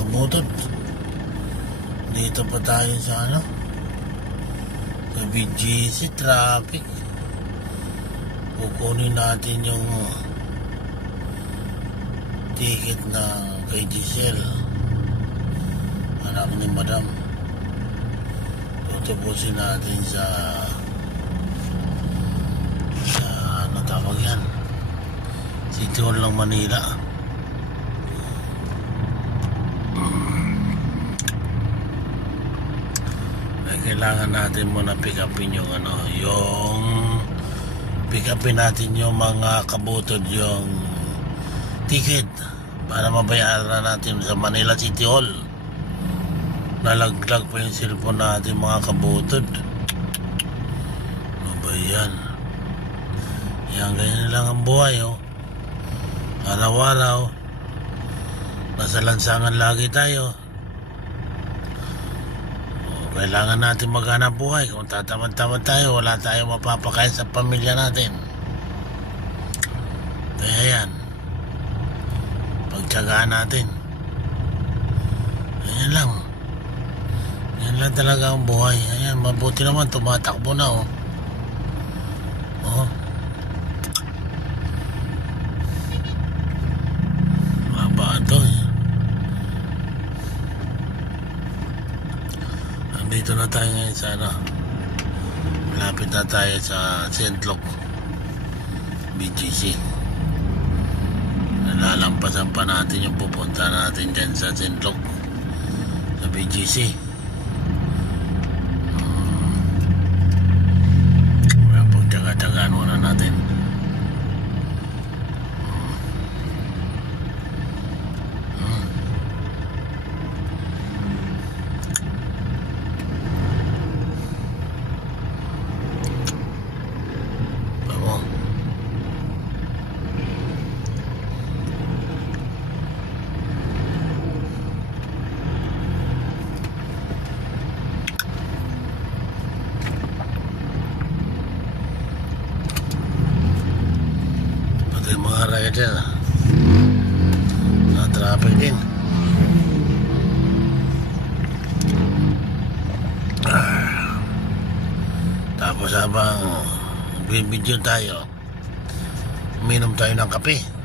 kabutot, dito pa tayo sa sa BGC traffic. Kukunin natin yung ticket na kay Giselle, anak ni Madam. Tutubusin natin sa ano tawag yan, City Hall ng Manila. Kailangan natin muna pick upin yung yung pick upin natin yung mga kabutod, yung ticket para mabayaran natin sa Manila City Hall. Nalaglag pa yung cellphone natin, mga kabutod. Ano ba yan? Yan, ganyan lang ang buhay, araw-araw nasa lansangan lagi tayo. Kailangan natin maghanap buhay. Kung tatamad-tamad tayo, wala tayong mapapakain sa pamilya natin. Kaya yan, pagtyagaan natin. Ayan lang. Yan lang talaga ang buhay. Ayan, mabuti naman, tumatakbo na, Maba ito, Dito na tayo ngayon sa malapit na tayo sa St. Luke BGC. Nalalampasan pa natin yung pupunta natin dyan sa St. Luke sa BGC. Pagtyaga-tyagaan muna natin. Mga rider na traffic din. Tapos habang bibidyo tayo, uminom tayo ng kape.